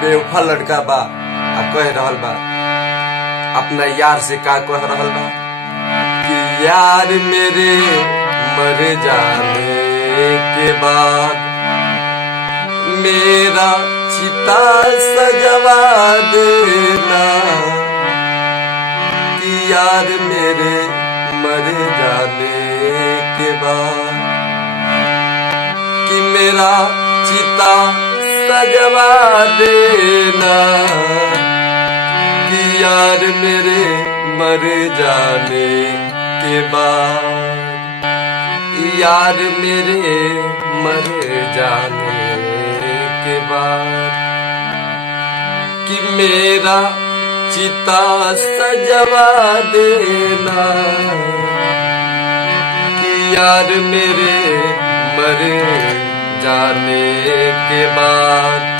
बेवफा लड़का बा आ कह रहल बा अपना यार से का कह रहल बा कि यार मेरे मर जाने के बाद मेरा चिता सजवा देना कि यार मेरे मर जाने के बाद कि मेरा चिता सजवा देना कि यार मेरे मर जाने के बाद यार मेरे मर जाने के बाद कि मेरा चिता सजवा देना कि यार मेरे मर जाने के बाद